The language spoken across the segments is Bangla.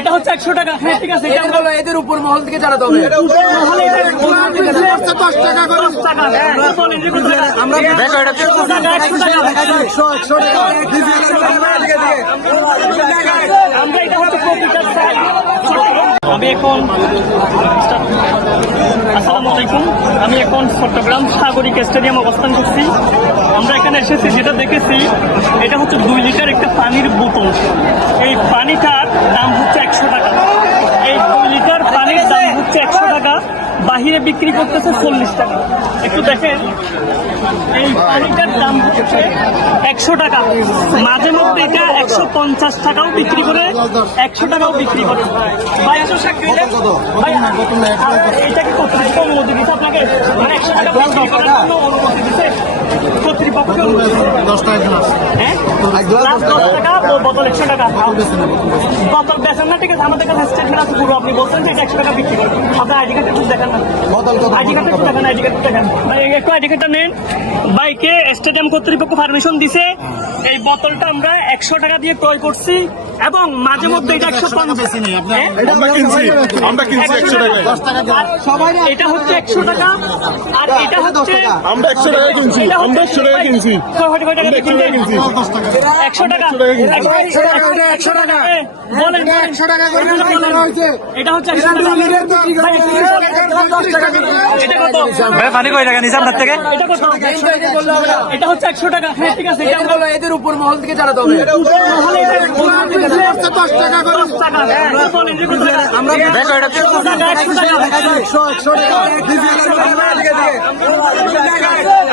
এটা হচ্ছে 100 টাকা। হ্যাঁ ঠিক আছে, এদের উপর মহল থেকে জানাতে হবে। আমরা দেখো এটা আমি এখন আসসালামু আলাইকুম, আমি এখন চট্টগ্রাম সাগরিক স্টেডিয়াম অবস্থান করছি। আমরা এখানে এসেছি, যেটা দেখেছি এটা হচ্ছে 2 লিটার একটা পানির বোতল। এই পানিটার দাম হচ্ছে 100 টাকা। এই 2 লিটার পানির দাম হচ্ছে 100 টাকা, বাহিরে বিক্রি করতেছে 40 টাকা। একটু দেখেন, এই পানিটার দাম হচ্ছে 100 টাকা। মাঝে মধ্যে এটা 150 টাকাও বিক্রি করে, 100 টাকাও বিক্রি করে। ভাই এটা কি কর্তৃপক্ষ অনুমতি দিচ্ছে আপনাকে? মানে 100 টাকা বিক্রি করার জন্য অনুমতি দিচ্ছে কর্তৃপক্ষ? 10 টাকা। হ্যাঁ, 10 টাকা বোতল 100 টাকা বোতল বেচেন না? ঠিক আছে, আমাদের কাছে স্টেটমেন্ট আছে পুরো। আপনি বলছেন যে 100 টাকা বিক্রি করেন, আপনার আইডি কার্ড একটু দেখান না। আইডি কার্ড একটু দেখান, আইডি কার্ড দেখান ভাই, একটু আইডি কার্ডটা নেন। বাইকে স্টেডিয়াম কর্তৃপক্ষ পারমিশন দিছে। এই বোতলটা আমরা 100 টাকা দিয়ে ক্রয় করছি এবং মাঝে মধ্যে এটা 150। আমরা কিনছি 100 টাকায়। এটা হচ্ছে 100 টাকা আর এটা হচ্ছে আমরা 100 টাকায় কিনছি। আমরা 100 টাকায় কিনছি। 100 টাকা কিনছি। 100 টাকা। বলেন 100 টাকা করে এটা হচ্ছে 100 টাকা। এটা কত ভাই পানি কয় টাকা নিছে আপনার থেকে? এটা কত? এটা হচ্ছে 100 টাকা। হ্যাঁ ঠিক আছে, এদের উপর মহল থেকে জানাতে হবে। আমরা দেখো এটা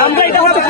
আমরা এটা হচ্ছে